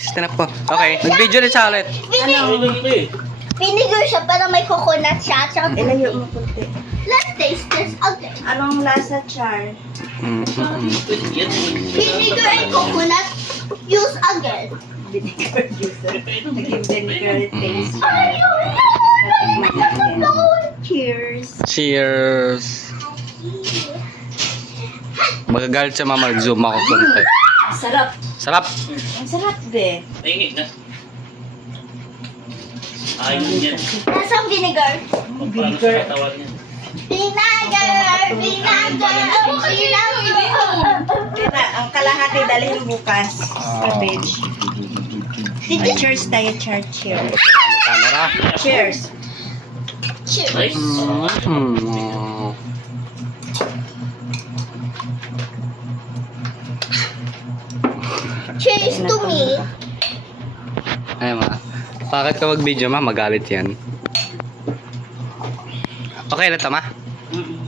Stand up po. Okay, nag-video na siya ulit. Vinegar siya para may coconut siya. Tsaka Ilayo mo kunti. let's taste this again. Anong lasa, Char? Vinegar and coconut. Use again. Vinegar juicer. Naging vinegar taste. Ay, no. Cheers. Cheers. Magagalit siya mama, mag-zoom ako konti. Sarap. Sarap. Ang sarap, be. Tingin na. Ayun yan. Nasaan vinegar? Vinegar. Tawag niya. Vinegar! Kaya ang kalahati dalhin bukas. Cabbage. Cheers tayo, Char. Cheers. Camera. Cheers. Cheers. Nice. Mm. Cheers to me. Ay ma. Bakit ka mag-video ma? Magalit yan. Okay na tama?